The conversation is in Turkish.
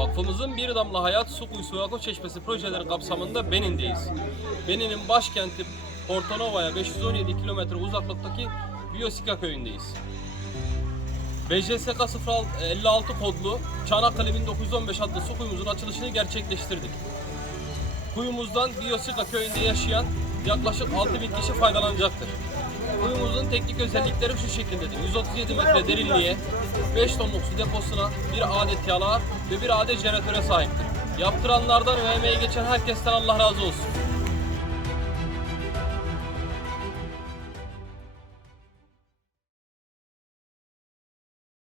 Vakfımızın Bir Damla Hayat Su Kuyusu Ako Çeşmesi projeleri kapsamında Benin'deyiz. Benin'in başkenti Porto Nova'ya 517 kilometre uzaklıktaki Biyosika köyündeyiz. BJSK 056 kodlu Çanakkale 1915 adlı su kuyumuzun açılışını gerçekleştirdik. Kuyumuzdan Biyosika köyünde yaşayan yaklaşık 6000 kişi faydalanacaktır. Kuyumuzun teknik özellikleri şu şekildedir. 137 metre derinliğe, 5 tonluk su deposuna, bir adet yalağa ve bir adet jeneratöre sahiptir. Yaptıranlardan ve emeği geçen herkesten Allah razı olsun.